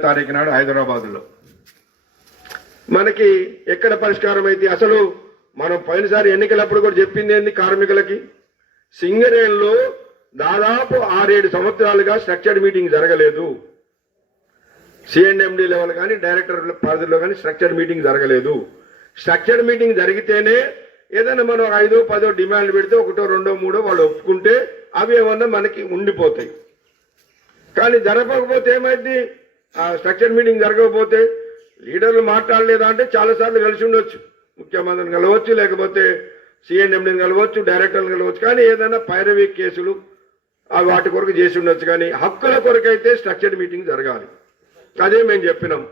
తారీఖు నాడు హైదరాబాద్లో. మనకి ఎక్కడ పరిష్కారం అయితే అసలు మనం పోయినసారి ఎన్నికలప్పుడు కూడా చెప్పింది ఏంది కార్మికులకి? సింగరేణిలో దాదాపు ఆరేడు సంవత్సరాలుగా స్ట్రక్చర్డ్ మీటింగ్ జరగలేదు. సిఎండ్ఎండి లెవెల్ కానీ డైరెక్టర్ పరిధిలో కానీ స్ట్రక్చర్డ్ మీటింగ్ జరగలేదు. స్ట్రక్చర్డ్ మీటింగ్ జరిగితేనే ఏదైనా మనం ఐదో పదో డిమాండ్ పెడితే ఒకటో రెండో మూడో వాళ్ళు ఒప్పుకుంటే అవి ఏమన్నా మనకి ఉండిపోతాయి. కానీ జరపకపోతే ఏమైంది ఆ స్ట్రక్చర్ మీటింగ్ జరగకపోతే లీడర్లు మాట్లాడలేదా అంటే చాలాసార్లు కలిసి ఉండొచ్చు. ముఖ్యమంత్రిని కలవచ్చు లేకపోతే సిఎండిని కలవచ్చు డైరెక్టర్ని కలవచ్చు కానీ ఏదైనా పైరవీ కేసులు వాటి కొరకు చేసి ఉండొచ్చు. కానీ హక్కుల కొరకైతే స్ట్రక్చర్డ్ మీటింగ్ జరగాలి. అదే మేము చెప్పినాం.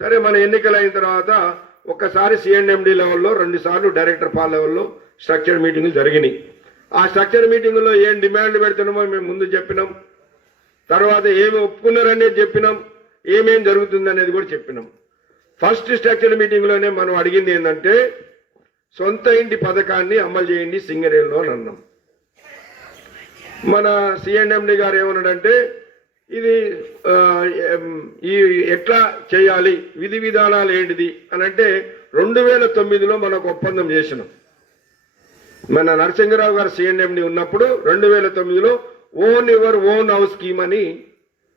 సరే మన ఎన్నికలు అయిన తర్వాత ఒక్కసారి సిఎండ్ఎండి లెవెల్లో రెండు సార్లు డైరెక్టర్ పాల్ లెవెల్లో స్ట్రక్చర్డ్ మీటింగ్లు జరిగినాయి. ఆ స్ట్రక్చర్ మీటింగ్లో ఏం డిమాండ్ పెడుతున్నామో మేము ముందు చెప్పినాం. తర్వాత ఏమి ఒప్పుకున్నారనేది చెప్పినాం. ఏమేం జరుగుతుంది అనేది కూడా చెప్పినాం. ఫస్ట్ స్ట్రక్చర్ మీటింగ్లోనే మనం అడిగింది ఏంటంటే సొంత ఇంటి పథకాన్ని అమలు చేయండి సింగరేణిలో అని అన్నాం. మన సిఎండ్ఎండి గారు ఏమన్నాడంటే ఇది ఈ ఎట్లా చేయాలి విధి విధానాలు ఏంటిది అని అంటే రెండు వేల తొమ్మిదిలో మనకు ఒప్పందం చేసినాం. మన నరసింహరావు గారు సిఎండ్ఎండి ఉన్నప్పుడు రెండు వేల తొమ్మిదిలో own your own house scheme అని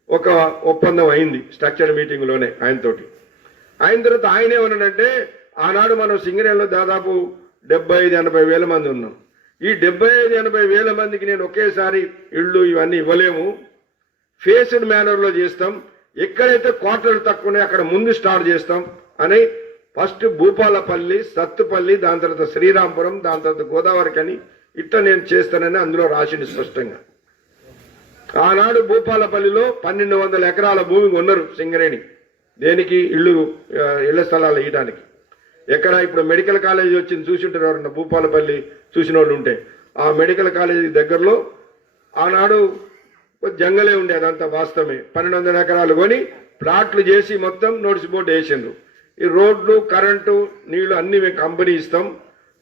ఒక ఒప్పందం అయింది స్ట్రక్చర్ మీటింగ్లోనే ఆయనతోటి. అయిన తర్వాత ఆయన ఏమన్నాడంటే ఆనాడు మనం సింగరేణిలో దాదాపు డెబ్బై ఐదు ఎనభై వేల మంది ఉన్నాం. ఈ డెబ్బై ఐదు ఎనభై వేల మందికి నేను ఒకేసారి ఇళ్ళు ఇవన్నీ ఇవ్వలేము. ఫేస్డ్ మేనర్లో చేస్తాం. ఎక్కడైతే క్వార్టర్లు తక్కువ ఉన్నాయో అక్కడ ముందు స్టార్ట్ చేస్తాం అని ఫస్ట్ భూపాలపల్లి సత్తుపల్లి దాని తర్వాత శ్రీరాంపురం దాని తర్వాత గోదావరికి అని ఇట్లా నేను చేస్తానని అందులో రాసింది స్పష్టంగా. ఆనాడు భూపాలపల్లిలో పన్నెండు వందల ఎకరాల భూమి కొన్నారు సింగరేణి. దేనికి? ఇల్లు ఇళ్ళ స్థలాలు ఇవ్వడానికి ఎక్కడ ఇప్పుడు మెడికల్ కాలేజ్ వచ్చింది చూసింటారు ఎవరన్నా? భూపాలపల్లి చూసిన వాళ్ళు ఉంటే. ఆ మెడికల్ కాలేజీ దగ్గరలో ఆనాడు జంగలే ఉండే అదంతా వాస్తవమే. పన్నెండు వందల ఎకరాలు కొని ప్లాట్లు చేసి మొత్తం నోటీస్ బోర్డు వేసిండ్రు. ఈ రోడ్లు కరెంటు నీళ్ళు అన్ని మేము కంపెనీ ఇస్తాం.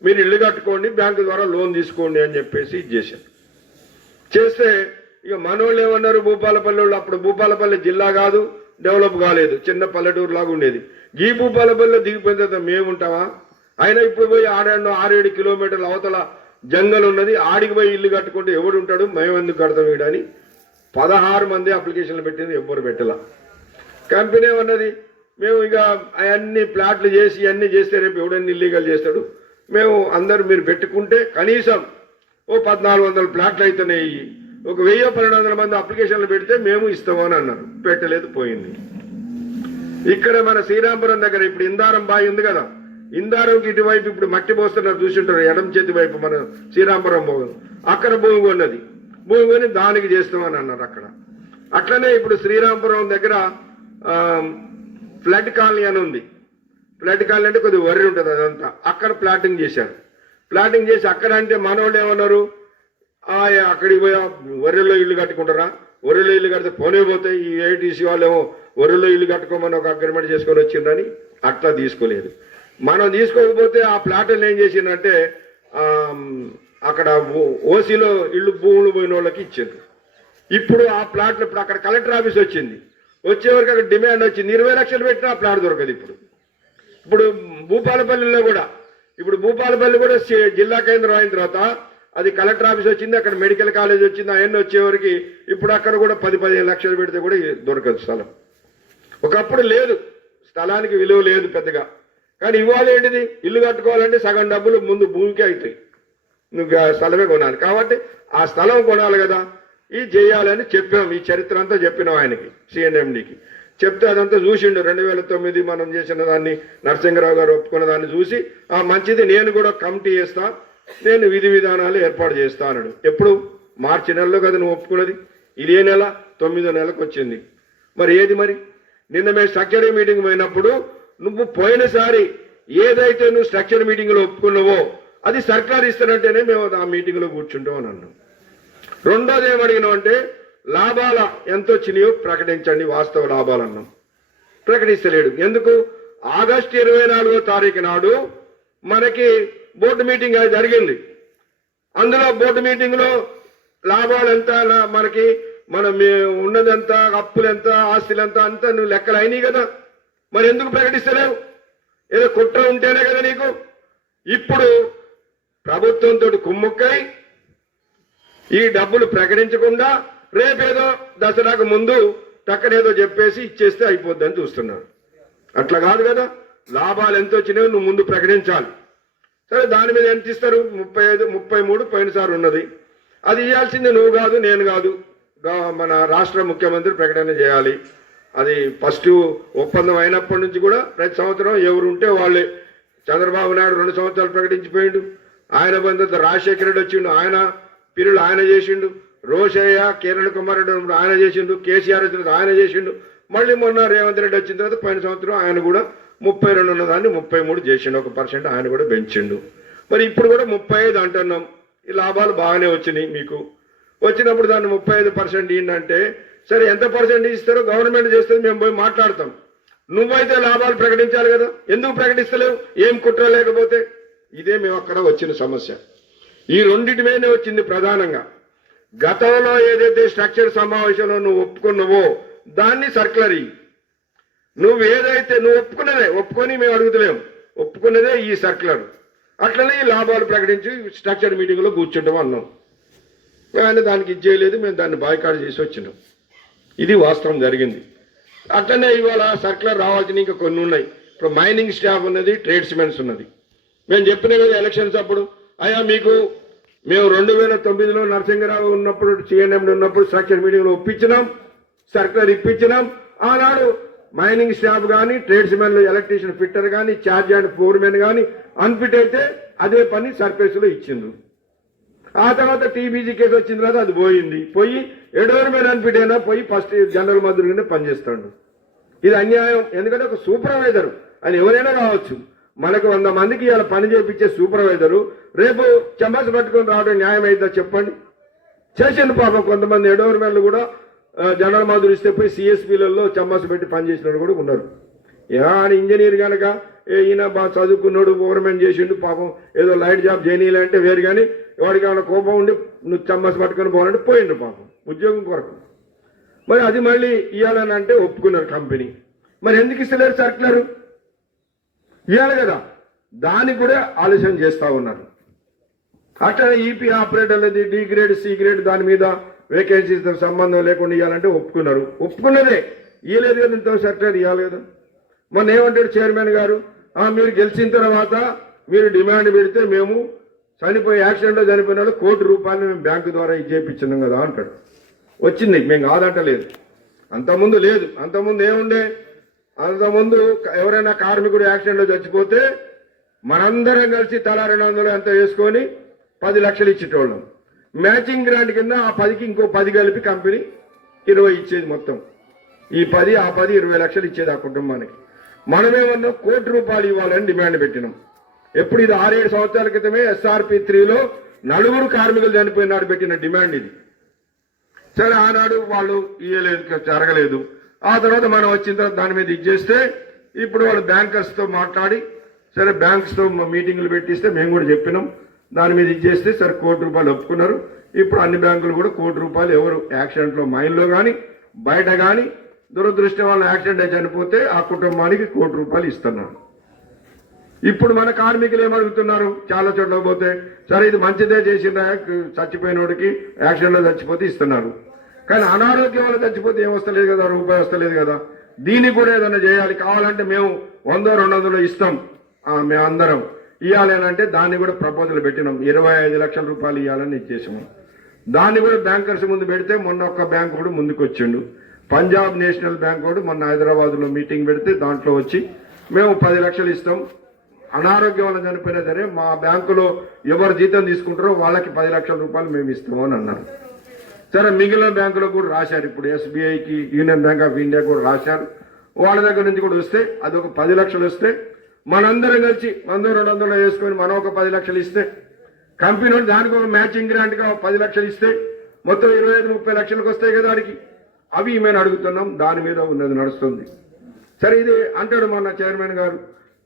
మీరు ఇల్లు కట్టుకోండి బ్యాంకు ద్వారా లోన్ తీసుకోండి అని చెప్పేసి ఇది చేశారు చేస్తే ఇక మనోళ్ళు ఏమన్నారు? భూపాలపల్లి వాళ్ళు అప్పుడు భూపాలపల్లి జిల్లా కాదు డెవలప్ కాలేదు. చిన్న పల్లెటూరు లాగా ఉండేది. ఈ భూపాలపల్లిలో దిగిపోయిన తర్వాత మేముంటామా? అయినా ఇప్పుడు పోయి ఆడాడు ఆరేడు కిలోమీటర్ల అవతల జంగల్ ఉన్నది. ఆడికి పోయి ఇల్లు కట్టుకుంటే ఎవడు ఉంటాడు మేము ఎందుకు కడతాం వీడని పదహారు మంది అప్లికేషన్లు పెట్టింది ఎవ్వరు పెట్టలా. కంపెనీ ఏమన్నది? మేము ఇక అవన్నీ ప్లాట్లు చేసి అన్నీ చేస్తే రేపు ఎవడన్నీ ఇల్లీగల్ చేస్తాడు. మేము అందరూ మీరు పెట్టుకుంటే కనీసం ఓ పద్నాలుగు వందల ప్లాట్లు అవుతున్నాయి ఒక వెయ్యి పన్నెండు వందల మంది అప్లికేషన్లు పెడితే మేము ఇస్తామని అన్నారు. పెట్టలేదు పోయింది. ఇక్కడ మన శ్రీరాంపురం దగ్గర ఇప్పుడు ఇందారం బావి ఉంది కదా. ఇందారంకి ఇటువైపు ఇప్పుడు మట్టి పోస్తున్నారు చూసింటారు ఎడం చేతి వైపు మన శ్రీరాంపురం భూమి. అక్కడ భూమి కొన్నది. భూమి కొని దానికి చేస్తామని అన్నారు అక్కడ. అట్లనే ఇప్పుడు శ్రీరాంపురం దగ్గర ఫ్లడ్ కాలనీ అని ఉంది. ఫ్లడ్ కాలనీ అంటే కొద్దిగా వరి ఉంటుంది అదంతా. అక్కడ ప్లాటింగ్ చేశారు. ప్లాటింగ్ చేసి అక్కడ అంటే మనోళ్ళు ఏమన్నారు? అక్కడికి పోయి వరిలో ఇల్లు కట్టుకుంటారా? వరిలో ఇల్లు కడితే పోనే పోతాయి ఈ ఏటీసీ వాళ్ళేమో వరిలో ఇల్లు కట్టుకోమని ఒక అగ్రిమెంట్ చేసుకొని వచ్చిందని అట్లా తీసుకోలేదు. మనం తీసుకోకపోతే ఆ ప్లాట్లు ఏం చేసిందంటే అక్కడ ఓసీలో ఇల్లు భూములు పోయిన వాళ్ళకి ఇచ్చింది ఇప్పుడు ఆ ప్లాట్లు ఇప్పుడు అక్కడ కలెక్టర్ ఆఫీస్ వచ్చింది. వచ్చేవరకు అక్కడ డిమాండ్ వచ్చింది. ఇరవై లక్షలు పెట్టినా ఆ ప్లాట్ దొరకదు ఇప్పుడు. ఇప్పుడు భూపాలపల్లిలో కూడా ఇప్పుడు భూపాలపల్లి కూడా జిల్లా కేంద్రం అయిన తర్వాత అది కలెక్టర్ ఆఫీస్ వచ్చింది అక్కడ మెడికల్ కాలేజ్ వచ్చింది అవన్నీ వచ్చేవరకు ఇప్పుడు అక్కడ కూడా పది పదిహేను లక్షలు పెడితే కూడా దొరకదు స్థలం. ఒకప్పుడు లేదు స్థలానికి విలువ లేదు పెద్దగా. కానీ ఇవాళ ఏంటిది? ఇల్లు కట్టుకోవాలంటే సగం డబ్బులు ముందు భూమికి అవుతాయి. నువ్వు ఆ స్థలమే కొనాలి. కాబట్టి ఆ స్థలం కొనాలి కదా. ఇది చేయాలని చెప్పాం ఈ చరిత్ర అంతా చెప్పినాం ఆయనకి సిఎన్ఎండికి. చెప్తే అదంతా చూసిండు. రెండు వేల తొమ్మిది మనం చేసిన దాన్ని నరసింహరావు గారు ఒప్పుకున్న దాన్ని చూసి ఆ మంచిది నేను కూడా కమిటీ చేస్తాను నేను విధి విధానాలు ఏర్పాటు చేస్తానడు ఎప్పుడు? మార్చి నెలలో కదా నువ్వు ఒప్పుకున్నది? ఇదే నెల తొమ్మిదో నెలకు వచ్చింది. మరి ఏది మరి? నిన్న మేము స్ట్రక్చర్ మీటింగ్ పోయినప్పుడు నువ్వు పోయినసారి ఏదైతే నువ్వు స్ట్రక్చర్ మీటింగ్లో ఒప్పుకున్నావో అది సర్కార్ ఇస్తానంటేనే మేము ఆ మీటింగ్లో కూర్చుంటాం అని అన్నాం. రెండోది ఏమడిగినాం అంటే లాభాల ఎంత వచ్చినాయో ప్రకటించండి వాస్తవ లాభాలు అన్నాం. ప్రకటిస్తలేడు. ఎందుకు? ఆగస్టు ఇరవై నాలుగో తారీఖు నాడు మనకి బోర్డు మీటింగ్ అది జరిగింది. అందులో బోర్డు మీటింగ్లో లాభాలు ఎంత మనకి మనం ఉన్నదంత అప్పులు ఎంత ఆస్తులు ఎంత అంత నువ్వు లెక్కలు అయినాయి కదా. మరి ఎందుకు ప్రకటిస్తలేవు? ఏదో కుట్ర ఉంటేనే కదా నీకు. ఇప్పుడు ప్రభుత్వంతో కుమ్ముక్కై ఈ డబ్బులు ప్రకటించకుండా రేపేదో దసరాకు ముందు టక్కనేదో చెప్పేసి ఇచ్చేస్తే అయిపోద్దని చూస్తున్నాను అట్లా కాదు కదా. లాభాలు ఎంత వచ్చినాయో నువ్వు ముందు ప్రకటించాలి. సరే దాని మీద ఎంత ఇస్తారు? ముప్పై ఐదు ముప్పై మూడు పోయినసారి ఉన్నది. అది ఇవ్వాల్సింది నువ్వు కాదు నేను కాదు. మన రాష్ట్ర ముఖ్యమంత్రి ప్రకటన చేయాలి. అది ఫస్ట్ ఒప్పందం అయినప్పటి నుంచి కూడా ప్రతి సంవత్సరం ఎవరు ఉంటే వాళ్ళే. చంద్రబాబు నాయుడు రెండు సంవత్సరాలు ప్రకటించిపోయిండు. ఆయన బంధుత రాజశేఖర రెడ్డి వచ్చిండు. ఆయన పిల్లలు ఆయన చేసిండు. రోషయ్య కిరణ్ కుమార్ రెడ్డి ఆయన చేసిండు. కేసీఆర్ వచ్చిన తర్వాత ఆయన చేసిండు. మళ్ళీ మొన్న రేవంత్ రెడ్డి వచ్చిన తర్వాత పైన సంవత్సరం ఆయన కూడా ముప్పై రెండు ఉన్న దాన్ని ముప్పై మూడు చేసిండు. ఒక పర్సెంట్ ఆయన కూడా పెంచిండు. మరి ఇప్పుడు కూడా ముప్పై ఐదు అంటున్నాం. ఈ లాభాలు బాగానే వచ్చినాయి మీకు. వచ్చినప్పుడు దాన్ని ముప్పై ఐదు పర్సెంట్ అంటే సరే ఎంత పర్సెంట్ ఇస్తారో గవర్నమెంట్ చేస్తుంది మేము పోయి మాట్లాడతాం. నువ్వైతే లాభాలు ప్రకటించాలి కదా. ఎందుకు ప్రకటిస్తలేవు? ఏం కుట్ర లేకపోతే? ఇదే మేము అక్కడ వచ్చిన సమస్య. ఈ రెండింటి మీదనే వచ్చింది ప్రధానంగా. గతంలో ఏదైతే స్ట్రక్చర్ సమావేశంలో నువ్వు ఒప్పుకున్నావో దాన్ని సర్క్యులర్ నువ్వు ఏదైతే నువ్వు ఒప్పుకున్నదే ఒప్పుకొని మేము అడుగుతలేము. ఒప్పుకున్నదే ఈ సర్కులర్ అట్లనే ఈ లాభాలు ప్రకటించి స్ట్రక్చర్ మీటింగ్లో కూర్చుంటాం అన్నాం. ఆయన దానికి ఇది చేయలేదు మేము దాన్ని బాయ్కాట్ చేసి వచ్చినాం. ఇది వాస్తవం జరిగింది. అట్లనే ఇవాళ సర్కులర్ రావాల్సిన ఇంకా కొన్ని ఉన్నాయి. ఇప్పుడు మైనింగ్ స్టాఫ్ ఉన్నది ట్రేడ్స్మెన్స్ ఉన్నది. మేము చెప్పిన కదా ఎలక్షన్స్ అప్పుడు అయ్యా మీకు మేము రెండు వేల తొమ్మిదిలో నరసింహరావు ఉన్నప్పుడు సిఎన్ఎండి ఉన్నప్పుడు స్ట్రక్చర్ మీటింగ్లో ఒప్పించినాం సర్కులర్ ఇప్పించినాం. ఆనాడు మైనింగ్ స్టాఫ్ కానీ ట్రేడ్స్మెన్ ఎలక్ట్రీషియన్ ఫిట్టర్ కానీ చార్జ్ అండ్ ఫోర్మెన్ కానీ అన్ఫిట్ అయితే అదే పని సర్ఫేస్లో ఇచ్చిండ్రు. ఆ తర్వాత టీబీజీ కేసు వచ్చిన తర్వాత అది పోయింది. పోయి ఎడోర్మెన్ అన్ఫిట్ అయినా పోయి ఫస్ట్ జనరల్ మంత్రిగానే పనిచేస్తాడు. ఇది అన్యాయం. ఎందుకంటే ఒక సూపర్వైజర్ అని ఎవరైనా కావచ్చు. మనకు వంద మందికి ఇలా పని చేపించే సూపర్వైజరు రేపు చెంబాసి పట్టుకొని రావడం న్యాయం అయిద్దా చెప్పండి. చేసిండు పాపం కొంతమంది ఎడోర్మెన్లు కూడా జనరల్ మాధురి ఇస్తే పోయి సిఎస్పీలలో చెమ్మాసు పెట్టి పనిచేసినోడు వాళ్ళు కూడా ఉన్నారు. ఆయన అని ఇంజనీర్ కనుక ఈయన బాగా చదువుకున్నాడు గవర్నమెంట్ చేసిండు పాపం ఏదో లైట్ జాబ్ చేయనీలే అంటే వేరు కానీ వాడికి ఏమైనా కోపం ఉండి నువ్వు చమ్మస్ పట్టుకొని పోవాలంటే పోయిండు పాపం ఉద్యోగం కొరకు. మరి అది మళ్ళీ ఇవ్వాలని అంటే ఒప్పుకున్నారు కంపెనీ. మరి ఎందుకు ఇస్తలేరు సర్కులర్ ఇవ్వాలి కదా. దానికి కూడా ఆలస్యం చేస్తూ ఉన్నారు. అట్లనే ఈపీ ఆపరేటర్ అనేది డి గ్రేడ్ సి గ్రేడ్ దాని మీద వేకెన్సీతో సంబంధం లేకుండా ఇవ్వాలంటే ఒప్పుకున్నారు. ఒప్పుకున్నదే. ఇవ్వలేదు కదా ఇంత సర్టిఫికేట్ ఇవ్వాలి కదా. మొన్న ఏమంటాడు చైర్మన్ గారు? "ఆ, మీరు గెలిచిన తర్వాత మీరు డిమాండ్ పెడితే మేము చనిపోయి యాక్సిడెంట్లో చనిపోయిన వాళ్ళు కోటి రూపాయలు మేము బ్యాంకు ద్వారా ఇచ్చేపించినాం కదా అంటాడు. వచ్చింది. మేము కాదంటలేదు. అంతకుముందు లేదు. అంతకుముందు ఏముండే? అంతకుముందు ఎవరైనా కార్మికుడు యాక్సిడెంట్లో చచ్చిపోతే మనందరం కలిసి తలా రెండు వందలు ఎంత వేసుకొని పది లక్షలు ఇచ్చేటోళ్ళం. మ్యాచింగ్ గ్రాంట్ కింద ఆ పదికి ఇంకో పది కలిపి కంపెనీ ఇరవై ఇచ్చేది మొత్తం. ఈ పది ఆ పది ఇరవై లక్షలు ఇచ్చేది ఆ కుటుంబానికి. మనమేమన్నా కోటి రూపాయలు ఇవ్వాలని డిమాండ్ పెట్టినాం. ఎప్పుడు ఇది ఆరేడు సంవత్సరాల క్రితమే ఎస్ఆర్పి త్రీలో నలుగురు కార్మికులు చనిపోయినాడు పెట్టిన డిమాండ్ ఇది. సరే ఆనాడు వాళ్ళు ఇయ్యలేదు జరగలేదు. ఆ తర్వాత మనం వచ్చిన తర్వాత దాని మీద ఇచ్చేస్తే ఇప్పుడు వాళ్ళు బ్యాంకర్స్తో మాట్లాడి సరే బ్యాంక్స్తో మీటింగ్లు పెట్టిస్తే మేము కూడా చెప్పినాం. దాని మీద ఇచ్చేస్తే సరే కోటి రూపాయలు ఒప్పుకున్నారు. ఇప్పుడు అన్ని బ్యాంకులు కూడా కోటి రూపాయలు ఎవరు యాక్సిడెంట్లో మైన్లో కానీ బయట కానీ దురదృష్టం వల్ల యాక్సిడెంట్ అయి చనిపోతే ఆ కుటుంబానికి కోటి రూపాయలు ఇస్తున్నారు. ఇప్పుడు మన కార్మికులు ఏమడుగుతున్నారు చాలా చోట్ల పోతే సరే ఇది మంచిదే చేసిన చచ్చిపోయినోడికి యాక్సిడెంట్లో చచ్చిపోతే ఇస్తున్నారు. కానీ అనారోగ్యం వల్ల చచ్చిపోతే ఏం వస్తలేదు కదా? రూపాయి వస్తలేదు కదా? దీనికి కూడా ఏదైనా చేయాలి. కావాలంటే మేము వందో రెండు వందలు ఇస్తాం. మేము మేమందరం. ఇవ్వాలి అని అంటే దాన్ని కూడా ప్రపోజల్ పెట్టినాం. ఇరవై ఐదు లక్షల రూపాయలు ఇవ్వాలని ఇచ్చేసాము. దాన్ని కూడా బ్యాంకర్స్ ముందు పెడితే మొన్న ఒక్క బ్యాంక్ కూడా ముందుకు వచ్చిండు పంజాబ్ నేషనల్ బ్యాంక్ కూడా మొన్న హైదరాబాద్లో మీటింగ్ పెడితే దాంట్లో వచ్చి మేము పది లక్షలు ఇస్తాం. అనారోగ్యం వల్ల చనిపోయినా సరే మా బ్యాంకులో ఎవరు జీతం తీసుకుంటారో వాళ్ళకి పది లక్షల రూపాయలు మేము ఇస్తాము అని అన్నారు. సరే మిగిలిన బ్యాంకులో కూడా రాశారు. ఇప్పుడు ఎస్బీఐకి యూనియన్ బ్యాంక్ ఆఫ్ ఇండియా కూడా రాశారు. వాళ్ళ దగ్గర నుంచి కూడా వస్తే అది ఒక పది లక్షలు వస్తే మనందరం కలిసి వంద రెండు వందలు వేసుకొని మనం ఒక పది లక్షలు ఇస్తే కంపెనీ వాళ్ళు దానికి ఒక మ్యాచింగ్ గ్రాంట్గా పది లక్షలు ఇస్తే మొత్తం ఇరవై ఐదు ముప్పై లక్షలకు వస్తాయి కదా వాడికి అవి మేము అడుగుతున్నాం దాని మీద ఉన్నది నడుస్తుంది. సరే ఇది అంటాడు మన చైర్మన్ గారు.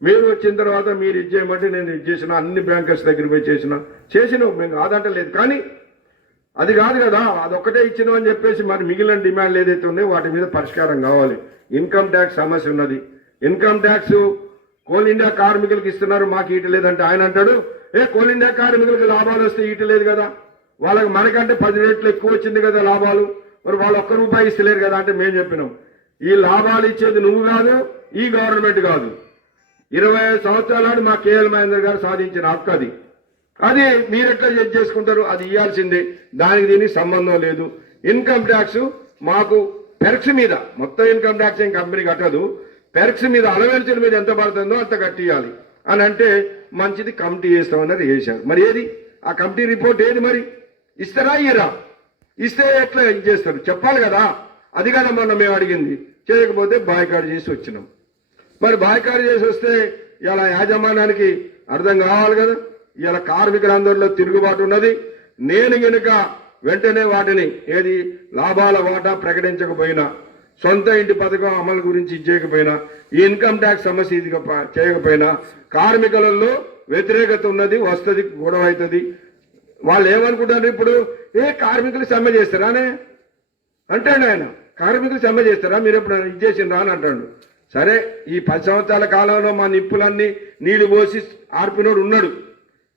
మీరు వచ్చిన తర్వాత మీరు ఇచ్చేయమంటే నేను ఇది చేసిన అన్ని బ్యాంకర్స్ దగ్గర పోయి చేసిన చేసినాం మేము కాదంటలేదు కానీ అది కాదు కదా అదొక్కటే ఇచ్చినాం అని చెప్పేసి మరి మిగిలిన డిమాండ్లు ఏదైతే ఉన్నాయో వాటి మీద పరిష్కారం కావాలి. ఇన్కమ్ ట్యాక్స్ సమస్య ఉన్నది. ఇన్కమ్ ట్యాక్స్ కోల్ ఇండియా కార్మికులకు ఇస్తున్నారు మాకు ఇయటలేదంటే ఆయన అంటాడు. ఏ కోల్ ఇండియా కార్మికులకు లాభాలు వస్తే ఇయటలేదు కదా. వాళ్ళకి మనకంటే పది రేట్లు ఎక్కువ వచ్చింది కదా లాభాలు. మరి వాళ్ళు ఒక్క రూపాయి ఇస్తలేరు కదా అంటే మేము చెప్పినాం. ఈ లాభాలు ఇచ్చేది నువ్వు కాదు ఈ గవర్నమెంట్ కాదు. ఇరవై ఐదు సంవత్సరాల మా కేఎల్ మహేందర్ గారు సాధించిన హక్కు అది అది మీరెట్లా జడ్జ్ చేసుకుంటారు? అది ఇవ్వాల్సిందే దానికి దీనికి సంబంధం లేదు. ఇన్కమ్ ట్యాక్స్ మాకు పెర్క్స్ మీద మొత్తం ఇన్కమ్ ట్యాక్స్ ఏం కంపెనీ కట్టదు. పెరక్స్ మీద అలవెన్సుల మీద ఎంత పడుతుందో అంత కట్టియాలి. అని అంటే మంచిది కమిటీ చేస్తామన్నారు చేశారు. మరి ఏది? ఆ కమిటీ రిపోర్ట్ ఏది మరి? ఇస్తారా ఇయ్యరా? ఇస్తే ఎట్లా ఇది చేస్తారు? చెప్పాలి కదా. అది కదా మొన్న మేము అడిగింది. చేయకపోతే బాయ్కాట్ చేసి వచ్చినాం. మరి బాయ్కాట్ చేసి వస్తే ఇలా యాజమాన్యానికి అర్థం కావాలి కదా. ఇలా కార్మికులందరిలో తిరుగుబాటు ఉన్నది. నేను గనుక వెంటనే వాటిని ఏది? లాభాల వాటా ప్రకటించకపోయినా సొంత ఇంటి పథకం అమలు గురించి చేయకపోయినా ఈ ఇన్కమ్ ట్యాక్స్ సమస్య ఇది చేయకపోయినా కార్మికులలో వ్యతిరేకత ఉన్నది వస్తుంది గొడవ అవుతుంది. వాళ్ళు ఏమనుకుంటారు ఇప్పుడు? ఏ కార్మికులు సమ్మె చేస్తారానే అంటాడు ఆయన. కార్మికులు సమ్మె చేస్తారా? మీరు ఎప్పుడు ఇది చేసిండ్రా అని అంటాడు. సరే ఈ పది సంవత్సరాల కాలంలో మా నిప్పులన్నీ నీళ్ళు పోసి ఆర్పినోడు ఉన్నాడు.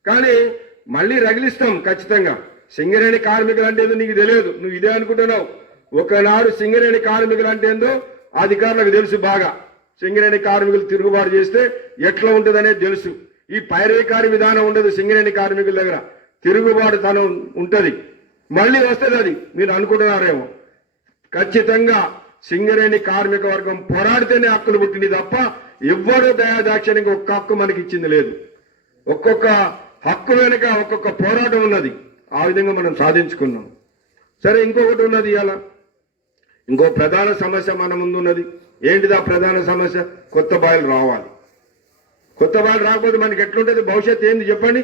కానీ మళ్ళీ రగిలిస్తాం ఖచ్చితంగా. సింగరేణి కార్మికులు అంటే నీకు తెలియదు. నువ్వు ఇదే అనుకుంటున్నావు. ఒకనాడు సింగరేణి కార్మికులు అంటే ఏందో అధికారులకు తెలుసు బాగా. సింగరేణి కార్మికులు తిరుగుబాటు చేస్తే ఎట్లా ఉంటుందనేది తెలుసు. ఈ పైరేకారి విధానం ఉండదు సింగరేణి కార్మికుల దగ్గర. తిరుగుబాటు తనం ఉంటుంది. మళ్ళీ వస్తుంది అది. మీరు అనుకుంటున్నారేమో. ఖచ్చితంగా సింగరేణి కార్మిక వర్గం పోరాడితేనే హక్కులు పుట్టింది తప్ప ఎవ్వరూ దయాదాక్షిణ్యంగా ఒక్క హక్కు మనకి ఇచ్చింది లేదు. ఒక్కొక్క హక్కు వెనుక ఒక్కొక్క పోరాటం ఉన్నది. ఆ విధంగా మనం సాధించుకున్నాం. సరే ఇంకొకటి ఉన్నది ఇలా ఇంకో ప్రధాన సమస్య మన ముందు ఉన్నది ఏంటిదా ప్రధాన సమస్య? కొత్త బాయిలు రావాలి. కొత్త బాయిలు రాకపోతే మనకి ఎట్లుంటుంది? భవిష్యత్తు ఏంది చెప్పండి?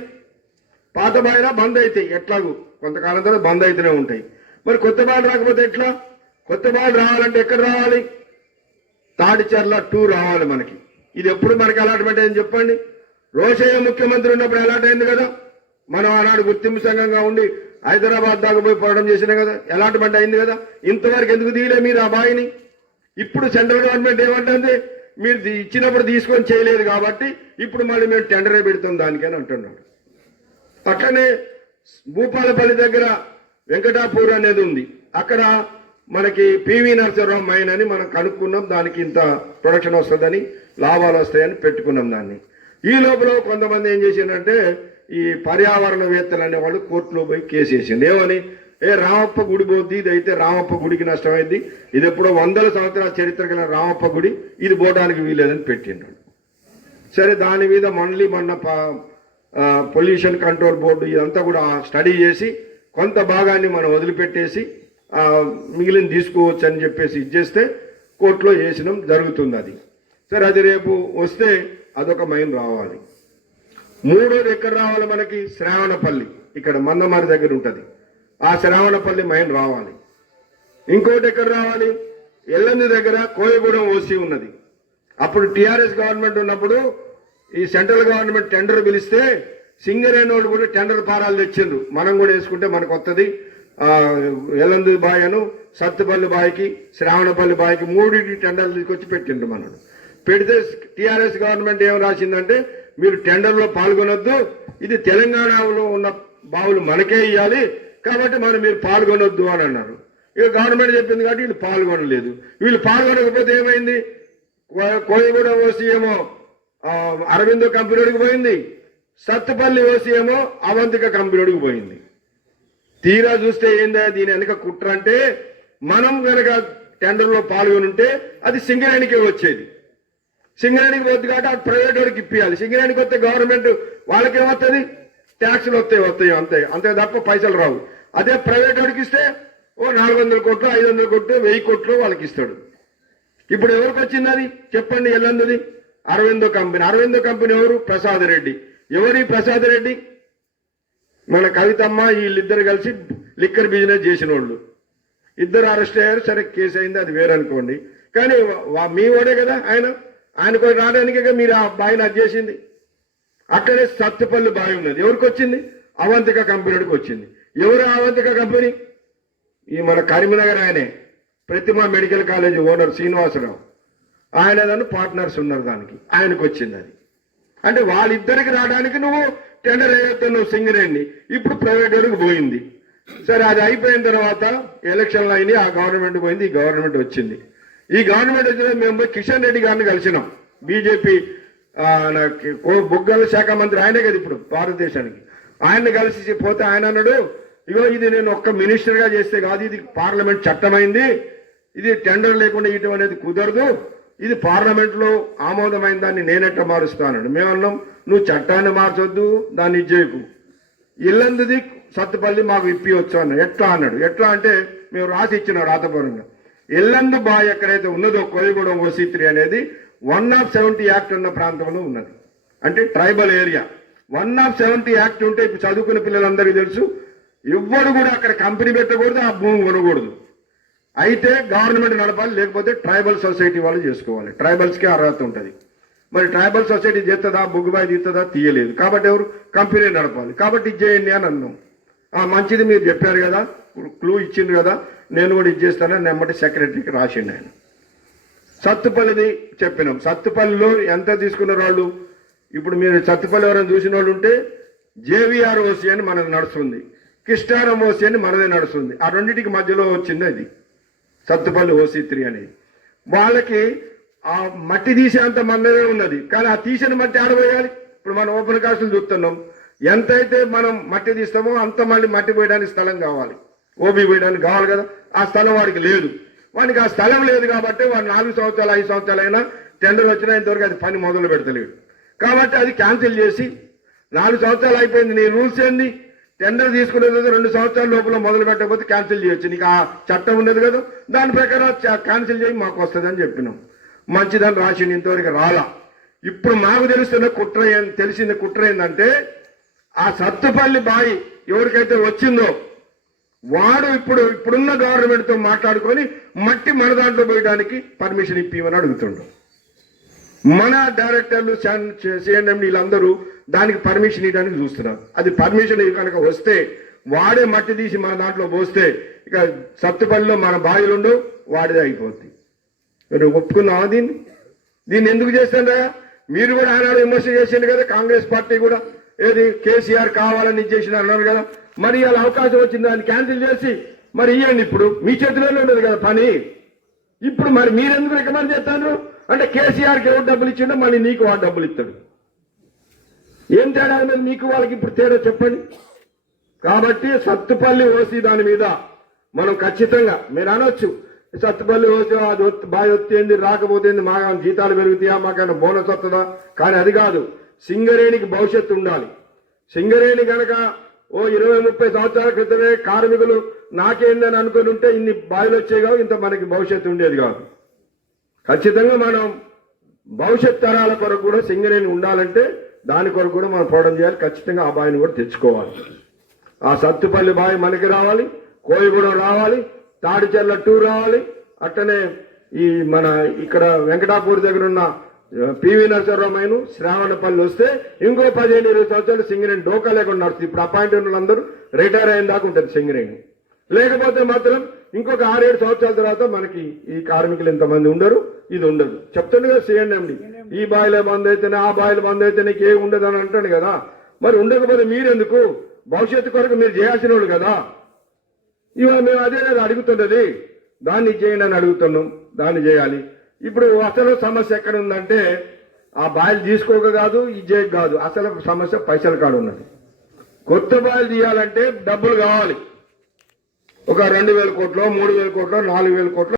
పాత బాయిలా బంద్ అవుతాయి ఎట్లాగూ? కొంతకాలం తర్వాత బంద్ అవుతూనే ఉంటాయి. మరి కొత్త బాయిలు రాకపోతే ఎట్లా? కొత్త బాయిలు రావాలంటే ఎక్కడ రావాలి? తాడిచర్ల టూ రావాలి మనకి. ఇది ఎప్పుడు మనకి అలాట్మెంట్ అయింది చెప్పండి? రోషయ్య ముఖ్యమంత్రి ఉన్నప్పుడు అలాట్ అయింది కదా? మనం ఆనాడు గుర్తింపు సంఘంగా ఉండి హైదరాబాద్ దాకా పోయి పోరాటం చేసినాం కదా అలాట్మెంట్ అయింది కదా? ఇంతవరకు ఎందుకు తీయలే మీరు ఆ బాయిని? ఇప్పుడు సెంట్రల్ గవర్నమెంట్ ఏమంటుంది? మీరు ఇచ్చినప్పుడు తీసుకొని చేయలేదు కాబట్టి ఇప్పుడు మళ్ళీ మేము టెండరే పెడుతాం దానికని అంటున్నాడు. అట్లనే భూపాలపల్లి దగ్గర వెంకటాపూర్ అనేది ఉంది. అక్కడ మనకి పివి నరసింహరావు మైన్ అని మనం కనుక్కున్నాం. దానికి ఇంత ప్రొడక్షన్ వస్తుందని లాభాలు వస్తాయని పెట్టుకున్నాం దాన్ని. ఈ లోపల కొంతమంది ఏం చేసిందంటే ఈ పర్యావరణవేత్తలు అనేవాళ్ళు కోర్టులో పోయి కేసు వేసింది ఏమని? ఏ రామప్ప గుడి పోద్ది ఇది అయితే రామప్ప గుడికి నష్టమైంది. ఇది ఎప్పుడో వందల సంవత్సరాల చరిత్ర గల రామప్ప గుడి. ఇది పోవడానికి వీలేదని పెట్టిండ్రు. సరే దాని మీద మళ్ళీ మొన్న పొల్యూషన్ కంట్రోల్ బోర్డు ఇదంతా కూడా స్టడీ చేసి కొంత భాగాన్ని మనం వదిలిపెట్టేసి మిగిలిన తీసుకోవచ్చు అని చెప్పేసి ఇచ్చేస్తే కోర్టులో వేసినాం జరుగుతుంది అది. సరే అది రేపు వస్తే అదొక మైం రావాలి. మూడోది ఎక్కడ రావాలి మనకి? శ్రావణపల్లి. ఇక్కడ మందమారి దగ్గర ఉంటుంది. ఆ శ్రావణపల్లి మైన్ రావాలి. ఇంకోటి ఎక్కడ రావాలి? ఎల్లంది దగ్గర కోయగూడెం ఓసి ఉన్నది. అప్పుడు టిఆర్ఎస్ గవర్నమెంట్ ఉన్నప్పుడు ఈ సెంట్రల్ గవర్నమెంట్ టెండర్ పిలిస్తే సింగరేణి వాళ్ళు కూడా టెండర్ పారాలు తెచ్చిండ్రు. మనం కూడా వేసుకుంటే మనకు వస్తుంది ఎల్లంది బాయ్ సత్తుపల్లి బాయికి శ్రావణపల్లి బాయ్కి మూడింటి టెండర్లు తీసుకొచ్చి పెట్టిండ్రు మనం పెడితే టిఆర్ఎస్ గవర్నమెంట్ ఏం రాసిందంటే మీరు టెండర్లో పాల్గొనొద్దు. ఇది తెలంగాణలో ఉన్న బావులు మనకే ఇవ్వాలి కాబట్టి మనం మీరు పాల్గొనొద్దు అని అన్నారు. ఇక గవర్నమెంట్ చెప్పింది కాబట్టి వీళ్ళు పాల్గొనలేదు. వీళ్ళు పాల్గొనకపోతే ఏమైంది? కోయగూడ ఓసీ ఏమో ఆ, అరవిందో పోయింది. సత్తుపల్లి ఓసీ ఏమో అవంతిక కంపెనీకి పోయింది. తీరా చూస్తే ఏందా దీని వెనక కుట్ర అంటే మనం కనుక టెండర్లో పాల్గొని ఉంటే అది సింగరేణికే వచ్చేది. సింగరేణికి పోద్ది కాబట్టి ప్రైవేట్ వాడికి ఇప్పియాలి. సింగరేణికి వస్తే గవర్నమెంట్ వాళ్ళకేమవుతుంది ట్యాక్సులు వస్తాయి వస్తాయి అంతే. అంతే తప్ప పైసలు రావు. అదే ప్రైవేట్ వాడికి ఇస్తే ఓ నాలుగు వందల కోట్లు ఐదు వందల కోట్లు వెయ్యి కోట్లు వాళ్ళకి ఇస్తాడు. ఇప్పుడు ఎవరికి వచ్చింది అది? చెప్పండి ఎల్లందది. అరవిందో కంపెనీ. అరవిందో కంపెనీ ఎవరు? ప్రసాద్ రెడ్డి. ఎవరి ప్రసాద్ రెడ్డి? మన కవితమ్మ వీళ్ళిద్దరు కలిసి లిక్కర్ బిజినెస్ చేసిన వాళ్ళు ఇద్దరు అరెస్ట్ అయ్యారు. సరే కేసు అయింది అది వేరనుకోండి. కానీ మీ వాడే కదా ఆయన? ఆయనకు రావడానికి మీరు ఆ బావిని అది చేసింది. అక్కడే సత్తుపల్లి బావి ఉన్నది. ఎవరికి వచ్చింది? అవంతిక కంపెనీకి వచ్చింది. ఎవరు అవంతిక కంపెనీ? ఈ మన కరీంనగర్ ఆయనే. Prathima medical college owner Srinivasarao. ఆయన దాన్ని పార్ట్నర్స్ ఉన్నారు దానికి. ఆయనకు వచ్చింది అది. అంటే వాళ్ళిద్దరికి రావడానికి నువ్వు టెండర్ వేయొద్దు నువ్వు సింగరేణి. ఇప్పుడు ప్రైవేట్ వరకు పోయింది. సరే అది అయిపోయిన తర్వాత ఎలక్షన్లు అయినాయి ఆ గవర్నమెంట్ పోయింది ఈ గవర్నమెంట్ వచ్చింది. ఈ గవర్నమెంట్ వచ్చిన మేము పోయి కిషన్ రెడ్డి గారిని కలిసినాం. బీజేపీ బొగ్గల శాఖ మంత్రి ఆయనే కదా ఇప్పుడు భారతదేశానికి. ఆయన్ని కలిసి పోతే ఆయన అన్నాడు ఇగో ఇది నేను ఒక్క మినిస్టర్గా చేస్తే కాదు ఇది పార్లమెంట్ చట్టమైంది. ఇది టెండర్ లేకుండా ఇవ్వడం అనేది కుదరదు. ఇది పార్లమెంట్లో ఆమోదమైన దాన్ని నేనెట్ట మారుస్తాను మేమన్నాం నువ్వు చట్టాన్ని మార్చొద్దు దాన్ని ఇచ్చేయకు. ఇల్లందుది సత్తుపల్లి మాకు ఇప్పి వచ్చాను ఎట్లా అన్నాడు? ఎట్లా అంటే మేము రాసి ఇచ్చినాం రాతపూర్వంగా. ఇల్లందు బాయ్ ఎక్కడైతే ఉన్నదో కొయ్యగూడెం ఓసీ అనేది వన్ ఆఫ్ సెవెంటీ యాక్ట్ ఉన్న ప్రాంతంలో ఉన్నది. అంటే tribal area. One of seventy act ఉంటే ఇప్పుడు చదువుకున్న పిల్లలందరికీ తెలుసు ఎవ్వరు కూడా అక్కడ కంపెనీ పెట్టకూడదు ఆ భూమి కొనకూడదు. అయితే గవర్నమెంట్ నడపాలి లేకపోతే ట్రైబల్ సొసైటీ వాళ్ళు చేసుకోవాలి. ట్రైబల్స్కి అర్హత ఉంటుంది. మరి ట్రైబల్ సొసైటీ చేస్తుందా బొగ్గుబాయి తీస్తుందా తీయలేదు. కాబట్టి ఎవరు? కంపెనీ నడపాలి. కాబట్టి ఇది చేయండి అని అన్నాం. ఆ మంచిది మీరు చెప్పారు కదా క్లూ ఇచ్చిండ్రు కదా నేను కూడా ఇది చేస్తానని నెమ్మటి సెక్రటరీకి రాసిండు ఆయన. సత్తుపల్లిది చెప్పినాం. సత్తుపల్లిలో ఎంత తీసుకున్నారు వాళ్ళు ఇప్పుడు మీరు సత్తుపల్లి ఎవరైనా చూసిన వాళ్ళు ఉంటే జేవిఆర్ ఓసి అని మనది నడుస్తుంది. కిష్టారం ఓసి అని మనదే నడుస్తుంది. ఆ రెండింటికి మధ్యలో వచ్చింది అది. సత్తుపల్లి ఓసి త్రీ అనేది. వాళ్ళకి ఆ మట్టి తీసేంత మందమే ఉన్నది. కానీ ఆ తీసిన మట్టి ఆడబోయాలి ఇప్పుడు మనం ఓపెన్ కాస్టులు చూస్తున్నాం. ఎంతైతే మనం మట్టి తీస్తామో అంత మళ్ళీ మట్టి పోయడానికి స్థలం కావాలి. ఓబీ పోయడానికి కావాలి కదా. ఆ స్థలం వాడికి లేదు. వానికి ఆ స్థలం లేదు కాబట్టి వాడు నాలుగు సంవత్సరాలు ఐదు సంవత్సరాలు అయినా టెండర్ వచ్చినా ఇంతవరకు అది పని మొదలు పెడతలేడు కాబట్టి అది క్యాన్సిల్ చేసి నాలుగు సంవత్సరాలు అయిపోయింది నీ రూల్స్ ఏంది? టెండర్ తీసుకునే రెండు సంవత్సరాల లోపల మొదలు పెట్టకపోతే క్యాన్సిల్ చేయొచ్చు. నీకు ఆ చట్టం ఉండదు కదా. దాని ప్రకారం క్యాన్సిల్ చేయి మాకు వస్తుందని చెప్పినాం. మంచిదని రాసింది ఇంతవరకు రాలా. ఇప్పుడు మాకు తెలుస్తున్న కుట్ర ఏం- తెలిసిన కుట్ర ఏంటంటే ఆ సత్తుపల్లి బాయి ఎవరికైతే వచ్చిందో వాడు ఇప్పుడు ఇప్పుడున్న గవర్నమెంట్తో మాట్లాడుకొని మట్టి మన దాంట్లో పోయడానికి పర్మిషన్ ఇప్పిమని అడుగుతుండు. మన డైరెక్టర్లు సిఎండి వీళ్ళందరూ దానికి పర్మిషన్ ఇవ్వడానికి చూస్తున్నారు. అది పర్మిషన్ కనుక వస్తే వాడే మట్టి తీసి మన దాంట్లో పోస్తే ఇక సత్తుపల్లిలో మన బావిలుండు వాడిదే అయిపోద్ది. మీరు ఒప్పుకున్నావా దీన్ని? దీన్ని ఎందుకు చేస్తారా మీరు కూడా ఆనాడు విమర్శ చేసిండు కదా కాంగ్రెస్ పార్టీ కూడా. ఏది కేసీఆర్ కావాలని చేసిన అన్నారు కదా మరి ఇలా అవకాశం వచ్చింది దాన్ని క్యాన్సిల్ చేసి మరి ఇవ్వండి ఇప్పుడు. మీ చేతిలోనే ఉండదు కదా పని. ఇప్పుడు మరి మీరెందుకు రికమెండ్ చేస్తాను అంటే కేసీఆర్కి ఎవరు డబ్బులు ఇచ్చిండో మళ్ళీ నీకు వాడు డబ్బులు ఇస్తాడు. ఏం తేడా మీద నీకు వాళ్ళకి ఇప్పుడు తేడా చెప్పండి. కాబట్టి సత్తుపల్లి ఓసి దాని మీద మనం ఖచ్చితంగా మీరు అనొచ్చు సత్తుపల్లి ఓసి అది ఒత్తి- బాగా ఒత్తేంది రాకపోతేంది మా జీతాలు పెరుగుతాయా మాకైనా బోనస్ వస్తుందా? కానీ అది కాదు సింగరేణికి భవిష్యత్తు ఉండాలి. సింగరేణి కనుక ఓ ఇరవై ముప్పై సంవత్సరాల క్రితమే కార్మికులు నాకేందని అనుకుని ఉంటే ఇన్ని బావిలు వచ్చేవి కావు ఇంత మనకి భవిష్యత్తు ఉండేది కాదు. ఖచ్చితంగా మనం భవిష్యత్ తరాల కొరకు కూడా సింగరేణి ఉండాలంటే దాని కొరకు కూడా మనం పోవడం చేయాలి. ఖచ్చితంగా ఆ బావిని కూడా తెచ్చుకోవాలి. ఆ సత్తుపల్లి బావి మనకి రావాలి కోయిగూడెం రావాలి తాడిచెర్ల టూ రావాలి అట్టనే ఈ మన ఇక్కడ వెంకటాపూర్ దగ్గర ఉన్న పివి నరసరామాయను శ్రావణపల్లి వస్తే ఇంకో పదిహేను ఇరవై సంవత్సరాలు సింగరేణి డోకా లేకుండా నడుస్తుంది. ఇప్పుడు అపాయింట్ అందరూ రిటైర్ అయిన దాకా ఉంటుంది సింగరేణి. లేకపోతే మాత్రం ఇంకొక ఆరేడు సంవత్సరాల తర్వాత మనకి ఈ కార్మికులు ఎంతమంది ఉండరు? ఇది ఉండదు. చెప్తుండే కదా సీఎండి ఈ బాయిలో బంద్ అయితేనే ఆ బాయిల బంద్ అయితే నీకు ఏమి ఉండదు అని అంటాడు కదా. మరి ఉండకపోతే మీరెందుకు? భవిష్యత్తు కొరకు మీరు చేయాల్సిన వాళ్ళు కదా. ఇవాళ మేము అదే కదా అడుగుతున్నది. దాన్ని చేయండి అని అడుగుతున్నాం. దాన్ని చేయాలి. ఇప్పుడు అసలు సమస్య ఎక్కడ ఉందంటే ఆ బాయిలు తీసుకోక కాదు ఇది కాదు. అసలు సమస్య పైసల కాడు ఉన్నది. కొత్త బాయిలు తీయాలంటే డబ్బులు కావాలి. ఒక రెండు వేల కోట్లు మూడు వేల కోట్లు నాలుగు వేల కోట్లు